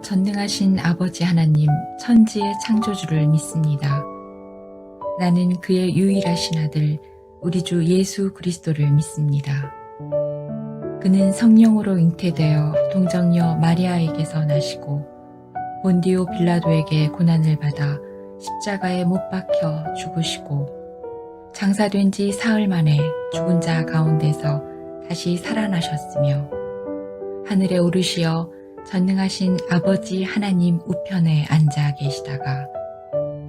나는 전능하신 아버지 하나님 천지의 창조주를 믿습니다. 나는 그의 유일하신 아들 우리 주 예수 그리스도를 믿습니다. 그는 성령으로 잉태되어 동정녀 마리아에게서 나시고 본디오 빌라도에게 고난을 받아 십자가에 못 박혀 죽으시고 장사된 지 사흘 만에 죽은 자 가운데서 다시 살아나셨으며 하늘에 오르시어 전능하신 아버지 하나님 우편에 앉아 계시다가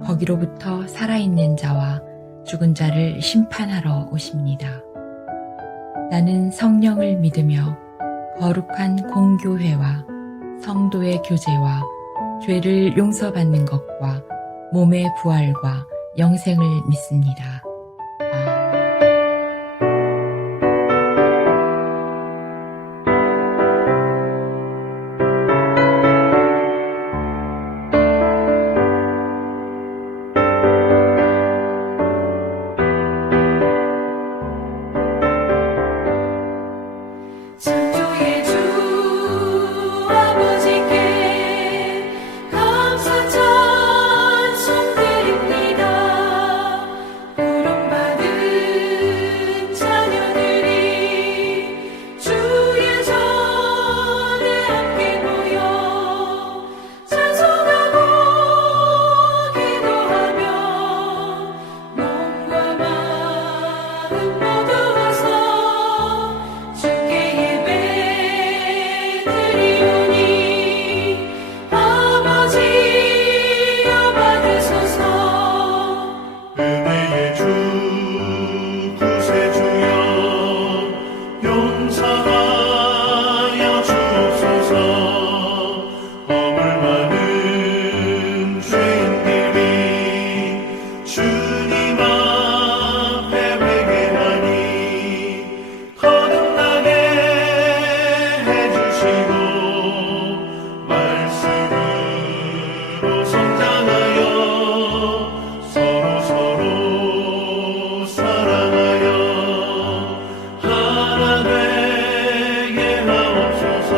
거기로부터 살아있는 자와 죽은 자를 심판하러 오십니다. 나는 성령을 믿으며 거룩한 공교회와 성도의 교제와 죄를 용서받는 것과 몸의 부활과 영생을 믿습니다. 창조의 주 아버지께 감사 찬송드립니다. 부름받은 자녀들이 주의 전에 함께 모여 찬송하고 기도하며 몸과 마음 모두어서 주께 예배드리오니 아버지여 받으소서. 은혜의 주 구세주여 용서하여 주옵소서. 허물 많은 죄인들이 주님 앞에 회개하니 거듭나게 해주시고 말씀으로 성장하여 서로 사랑하여 하나 되게 하옵소서.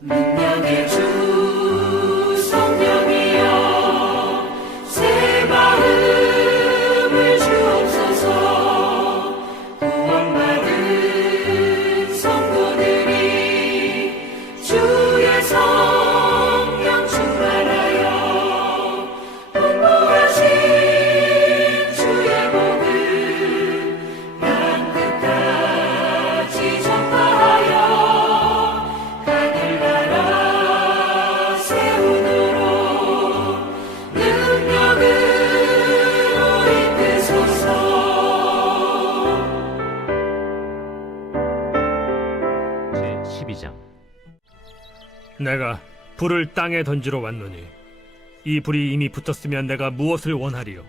능력의 주 성령이여 새 마음을 주옵소서. 구원받은 성도들이 주의 성령 충만하여 분부하신 주의 복을 땅 끝까지 전파하여 하늘나라 세우도록 능력으로 이끄소서. 제12장. 내가 불을 땅에 던지러 왔노니 이 불이 이미 붙었으면 내가 무엇을 원하리요?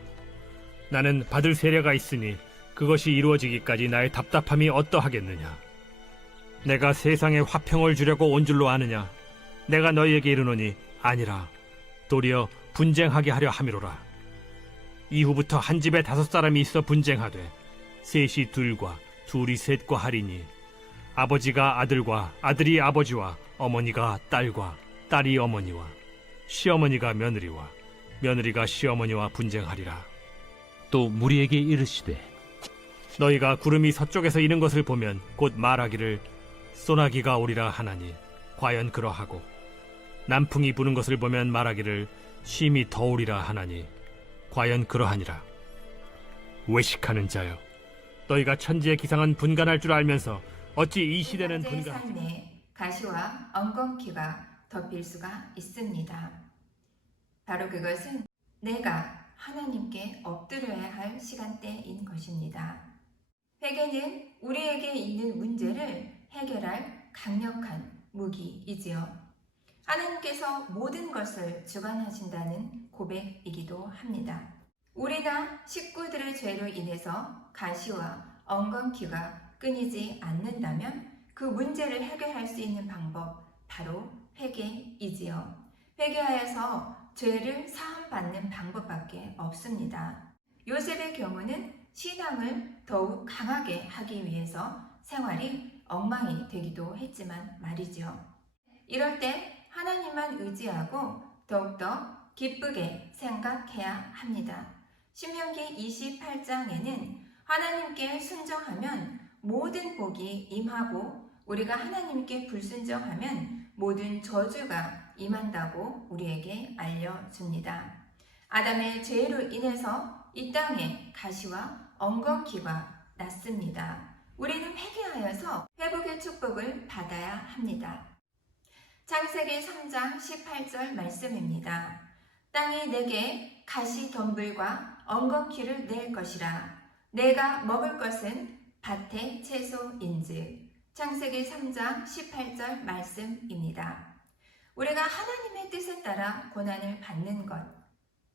나는 받을 세례가 있으니 그것이 이루어지기까지 나의 답답함이 어떠하겠느냐? 내가 세상에 화평을 주려고 온 줄로 아느냐? 내가 너희에게 이르노니 아니라 도리어 분쟁하게 하려 함이로라. 이후부터 한 집에 5사람이 있어 분쟁하되 셋이 둘과 둘이 셋과 하리니 아버지가 아들과 아들이 아버지와 어머니가 딸과 딸이 어머니와 시어머니가 며느리와 며느리가 시어머니와 분쟁하리라. 또 무리에게 이르시되 너희가 구름이 서쪽에서 이는 것을 보면 곧 말하기를 소나기가 오리라 하나니 과연 그러하고 남풍이 부는 것을 보면 말하기를 심히 더우리라 하나니 과연 그러하니라. 외식하는 자여, 너희가 천지의 기상은 분간할 줄 알면서 어찌 이 시대는 분간 삶에 가시와 엉겅퀴가 덮일 수가 있습니다. 바로 그것은 내가 하나님께 엎드려야 할 시간대인 것입니다. 회개는 우리에게 있는 문제를 해결할 강력한 무기이지요. 하나님께서 모든 것을 주관하신다는 고백이기도 합니다. 우리나 식구들의 죄로 인해서 가시와 엉겅퀴가 끊이지 않는다면 그 문제를 해결할 수 있는 방법 바로 회개이지요. 회개하여서 죄를 사함받는 방법밖에 없습니다. 요셉의 경우는 신앙을 더욱 강하게 하기 위해서 생활이 엉망이 되기도 했지만 말이죠. 이럴 때 하나님만 의지하고 더욱더 기쁘게 생각해야 합니다. 신명기 28장에는 하나님께 순종하면 모든 복이 임하고 우리가 하나님께 불순종하면 모든 저주가 임한다고 우리에게 알려줍니다. 아담의 죄로 인해서 이 땅에 가시와 엉겅퀴가 났습니다. 우리는 회개하여서 회복의 축복을 받아야 합니다. 창세기 3장 18절 말씀입니다. 땅이 내게 가시 덤불과 엉겅퀴를 낼 것이라. 내가 먹을 것은 밭의 채소인즉. 창세기 3장 18절 말씀입니다. 우리가 하나님의 뜻에 따라 고난을 받는 것,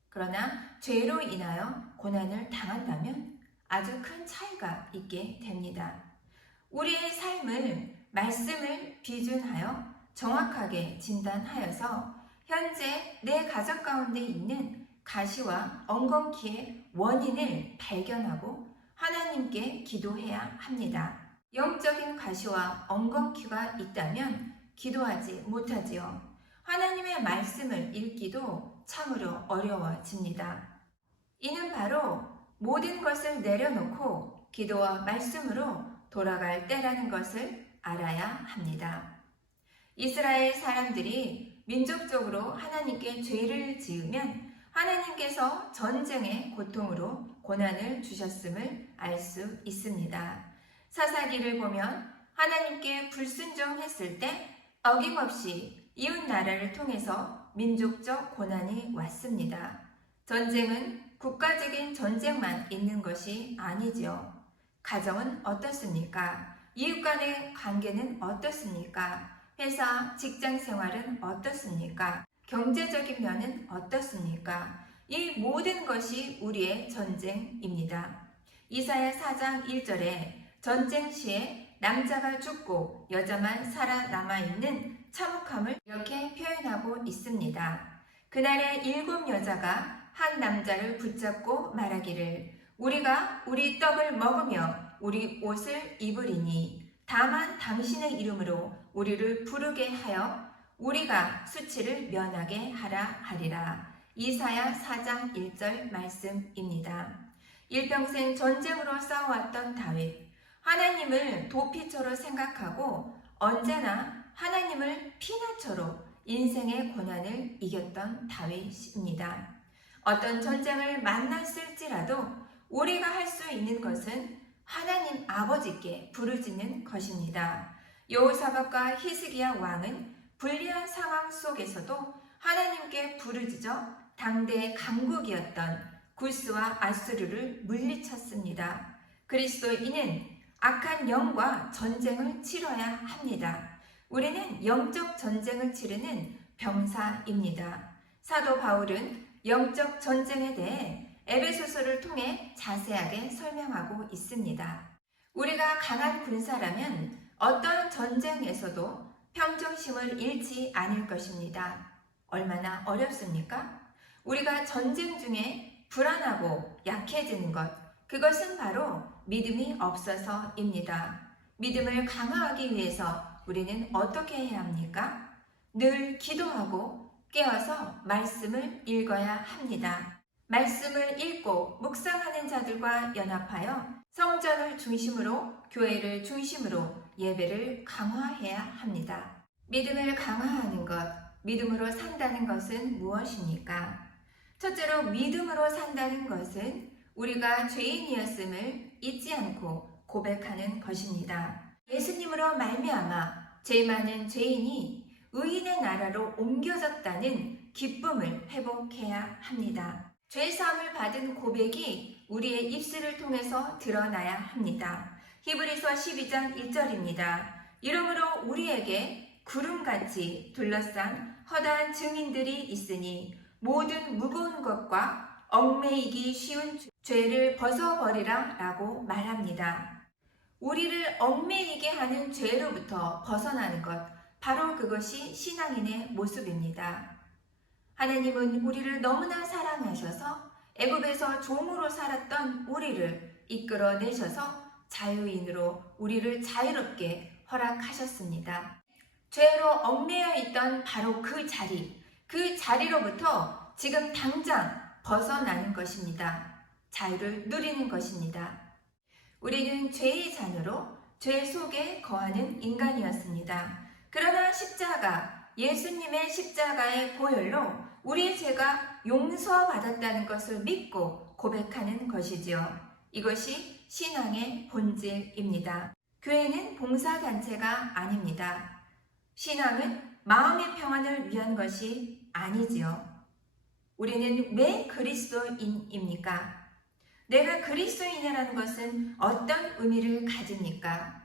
그러나 죄로 인하여 고난을 당한다면 아주 큰 차이가 있게 됩니다. 우리의 삶을 말씀을 비준하여 정확하게 진단하여서 현재 내 가족 가운데 있는 가시와 엉겅퀴의 원인을 발견하고 하나님께 기도해야 합니다. 영적인 가시와 엉겅퀴가 있다면 기도하지 못하지요. 하나님의 말씀을 읽기도 참으로 어려워집니다. 이는 바로 모든 것을 내려놓고 기도와 말씀으로 돌아갈 때라는 것을 알아야 합니다. 이스라엘 사람들이 민족적으로 하나님께 죄를 지으면 하나님께서 전쟁의 고통으로 고난을 주셨음을 알 수 있습니다. 사사기를 보면 하나님께 불순종했을 때 어김없이 이웃 나라를 통해서 민족적 고난이 왔습니다. 전쟁은 국가적인 전쟁만 있는 것이 아니죠. 가정은 어떻습니까? 이웃 간의 관계는 어떻습니까? 회사, 직장 생활은 어떻습니까? 경제적인 면은 어떻습니까? 이 모든 것이 우리의 전쟁입니다. 이사야 4장 1절에 전쟁 시에 남자가 죽고 여자만 살아남아있는 참혹함을 이렇게 표현하고 있습니다. 그날에 7 여자가 한 남자를 붙잡고 말하기를 우리가 우리 떡을 먹으며 우리 옷을 입으리니 다만 당신의 이름으로 우리를 부르게 하여 우리가 수치를 면하게 하라 하리라. 이사야 4장 1절 말씀입니다. 일평생 전쟁으로 싸워왔던 다윗, 하나님을 도피처로 생각하고 언제나 하나님을 피난처로 인생의 고난을 이겼던 다윗입니다. 어떤 전쟁을 만났을지라도 우리가 할 수 있는 것은 하나님 아버지께 부르짖는 것입니다. 여호사밧과 히스기야 왕은 불리한 상황 속에서도 하나님께 부르짖어 당대의 강국이었던 구스와 아수르를 물리쳤습니다. 그리스도인은 악한 영과 전쟁을 치러야 합니다. 우리는 영적 전쟁을 치르는 병사입니다. 사도 바울은 영적 전쟁에 대해 에베소서를 통해 자세하게 설명하고 있습니다. 우리가 강한 군사라면 어떤 전쟁에서도 평정심을 잃지 않을 것입니다. 얼마나 어렵습니까? 우리가 전쟁 중에 불안하고 약해지는 것, 그것은 바로 믿음이 없어서입니다. 믿음을 강화하기 위해서 우리는 어떻게 해야 합니까? 늘 기도하고 깨어서 말씀을 읽어야 합니다. 말씀을 읽고 묵상하는 자들과 연합하여 성전을 중심으로 교회를 중심으로 예배를 강화해야 합니다. 믿음을 강화하는 것, 믿음으로 산다는 것은 무엇입니까? 첫째로 믿음으로 산다는 것은 우리가 죄인이었음을 잊지 않고 고백하는 것입니다. 예수님으로 말미암아 죄 많은 죄인이 의인의 나라로 옮겨졌다는 기쁨을 회복해야 합니다. 죄사함을 받은 고백이 우리의 입술을 통해서 드러나야 합니다. 히브리서 12장 1절입니다. 이러므로 우리에게 구름같이 둘러싼 허다한 증인들이 있으니 모든 무거운 것과 얽매이기 쉬운 죄를 벗어버리라 라고 말합니다. 우리를 얽매이게 하는 죄로부터 벗어나는 것, 바로 그것이 신앙인의 모습입니다. 하나님은 우리를 너무나 사랑하셔서 애굽에서 종으로 살았던 우리를 이끌어내셔서 자유인으로 우리를 자유롭게 허락하셨습니다. 죄로 얽매여 있던 바로 그 자리로부터 지금 당장 벗어나는 것입니다. 자유를 누리는 것입니다. 우리는 죄의 자녀로 죄 속에 거하는 인간이었습니다. 그러나 예수님의 십자가의 보혈로 우리의 죄가 용서받았다는 것을 믿고 고백하는 것이지요. 이것이 신앙의 본질입니다. 교회는 봉사단체가 아닙니다. 신앙은 마음의 평안을 위한 것이 아니지요. 우리는 왜 그리스도인입니까? 내가 그리스도인이라는 것은 어떤 의미를 가집니까?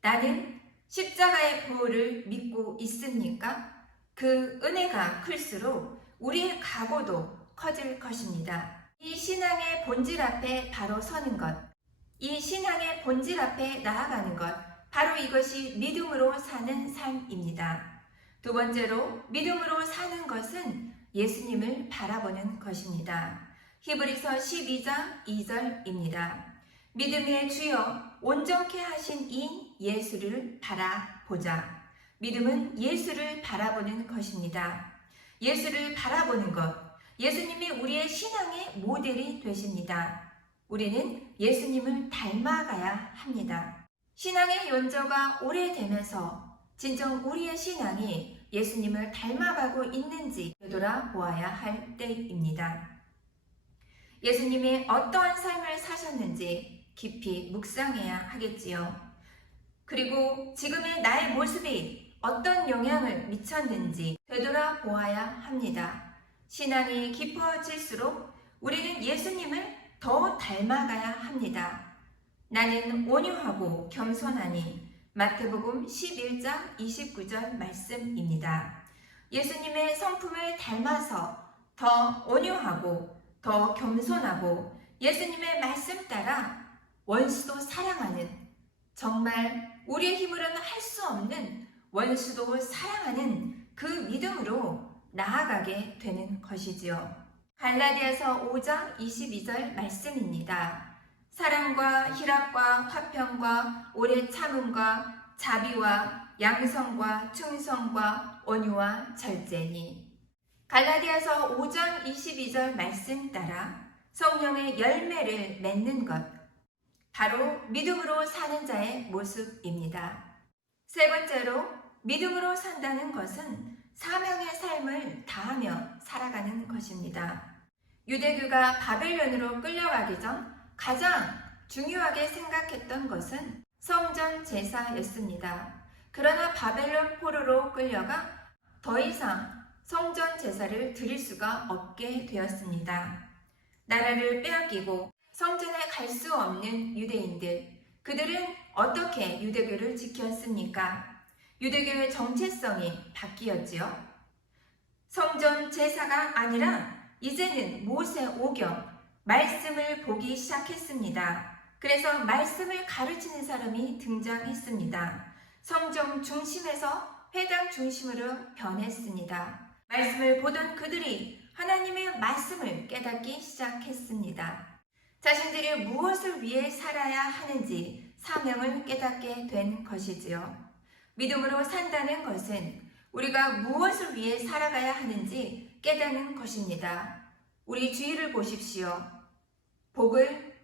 나는 십자가의 보혈을 믿고 있습니까? 그 은혜가 클수록 우리의 각오도 커질 것입니다. 이 신앙의 본질 앞에 바로 서는 것, 이 신앙의 본질 앞에 나아가는 것, 바로 이것이 믿음으로 사는 삶입니다. 두 번째로 믿음으로 사는 것은 예수님을 바라보는 것입니다. 히브리서 12장 2절입니다. 믿음의 주여 온전케 하신 이 예수를 바라보자. 믿음은 예수를 바라보는 것입니다. 예수를 바라보는 것, 예수님이 우리의 신앙의 모델이 되십니다. 우리는 예수님을 닮아가야 합니다. 신앙의 연조가 오래되면서 진정 우리의 신앙이 예수님을 닮아가고 있는지 되돌아보아야 할 때입니다. 예수님이 어떠한 삶을 사셨는지 깊이 묵상해야 하겠지요. 그리고 지금의 나의 모습이 어떤 영향을 미쳤는지 되돌아보아야 합니다. 신앙이 깊어질수록 우리는 예수님을 더 닮아가야 합니다. 나는 온유하고 겸손하니 마태복음 11장 29절 말씀입니다. 예수님의 성품을 닮아서 더 온유하고 더 겸손하고 예수님의 말씀 따라 원수도 사랑하는, 정말 우리의 힘으로는 할 수 없는 원수도 사랑하는 그 믿음으로 나아가게 되는 것이지요. 갈라디아서 5장 22절 말씀입니다. 사랑과 희락과 화평과 오래 참음과 자비와 양성과 충성과 온유와 절제니. 갈라디아서 5장 22절 말씀 따라 성령의 열매를 맺는 것, 바로 믿음으로 사는 자의 모습입니다. 세 번째로 믿음으로 산다는 것은 사명의 삶을 다하며 살아가는 것입니다. 유대교가 바벨론으로 끌려가기 전 가장 중요하게 생각했던 것은 성전 제사였습니다. 그러나 바벨론 포로로 끌려가 더 이상 성전 제사를 드릴 수가 없게 되었습니다. 나라를 빼앗기고 성전에 갈 수 없는 유대인들, 그들은 어떻게 유대교를 지켰습니까? 유대교의 정체성이 바뀌었지요. 성전 제사가 아니라 이제는 모세 오경, 말씀을 보기 시작했습니다. 그래서 말씀을 가르치는 사람이 등장했습니다. 성전 중심에서 회당 중심으로 변했습니다. 말씀을 보던 그들이 하나님의 말씀을 깨닫기 시작했습니다. 자신들이 무엇을 위해 살아야 하는지 사명을 깨닫게 된 것이지요. 믿음으로 산다는 것은 우리가 무엇을 위해 살아가야 하는지 깨닫는 것입니다. 우리 주위를 보십시오. 복을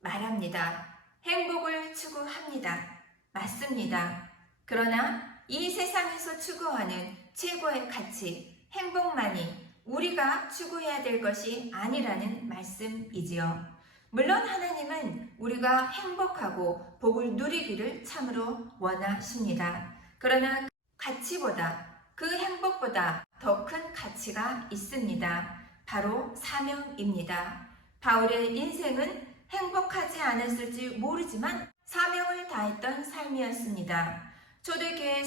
말합니다. 행복을 추구합니다. 맞습니다. 그러나 이 세상에서 추구하는 최고의 가치, 행복만이 우리가 추구해야 될 것이 아니라는 말씀이지요. 물론 하나님은 우리가 행복하고 복을 누리기를 참으로 원하십니다. 그러나 가치보다, 그 행복보다 더 큰 가치가 있습니다. 바로 사명입니다. 바울의 인생은 행복하지 않았을지 모르지만 사명을 다했던 삶이었습니다. 초대교회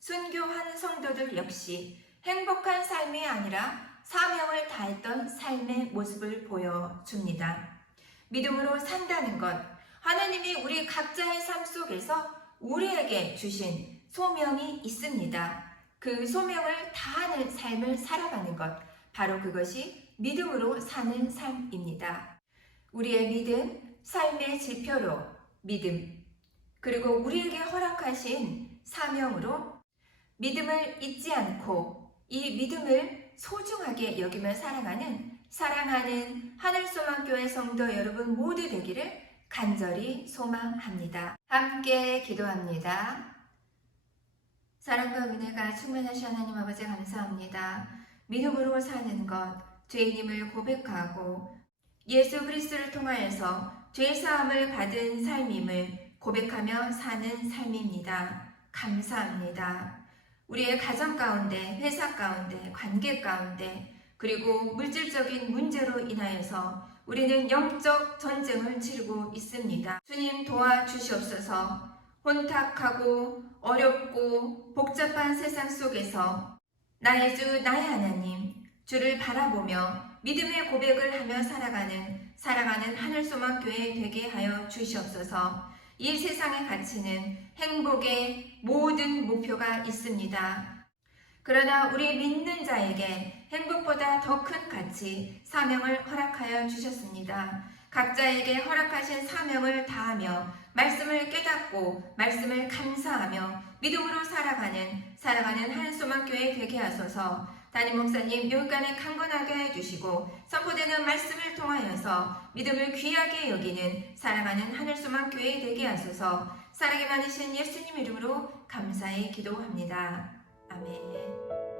순교한 성도들 역시 행복한 삶이 아니라 사명을 다했던 삶의 모습을 보여줍니다. 믿음으로 산다는 것, 하나님이 우리 각자의 삶 속에서 우리에게 주신 소명이 있습니다. 그 소명을 다하는 삶을 살아가는 것, 바로 그것이 믿음으로 사는 삶입니다. 우리의 믿음, 삶의 지표로 믿음, 그리고 우리에게 허락하신 사명으로 믿음을 잊지 않고 이 믿음을 소중하게 여기며 사랑하는 하늘소망교회 성도 여러분 모두 되기를 간절히 소망합니다. 함께 기도합니다. 사랑과 은혜가 충만하신 하나님 아버지 감사합니다. 믿음으로 사는 것, 죄인임을 고백하고 예수 그리스도를 통하여서 죄사함을 받은 삶임을 고백하며 사는 삶입니다. 감사합니다. 우리의 가정 가운데, 회사 가운데, 관계 가운데, 그리고 물질적인 문제로 인하여서 우리는 영적 전쟁을 치르고 있습니다. 주님 도와주시옵소서. 혼탁하고 어렵고 복잡한 세상 속에서 나의 주, 나의 하나님, 주를 바라보며 믿음의 고백을 하며 살아가는 하늘소망교회 되게 하여 주시옵소서. 이 세상의 가치는 행복의 모든 목표가 있습니다. 그러나 우리 믿는 자에게 행복보다 더 큰 가치, 사명을 허락하여 주셨습니다. 각자에게 허락하신 사명을 다하며 말씀을 깨닫고 말씀을 감사하며 믿음으로 살아가는 한소망교회 되게 하소서. 담임 목사님 묘간에 강건하게 해주시고 선포되는 말씀을 통하여서 믿음을 귀하게 여기는 살아가는 하늘소망교회 되게 하소서. 사랑이 많으신 예수님 이름으로 감사히 기도합니다. 아멘.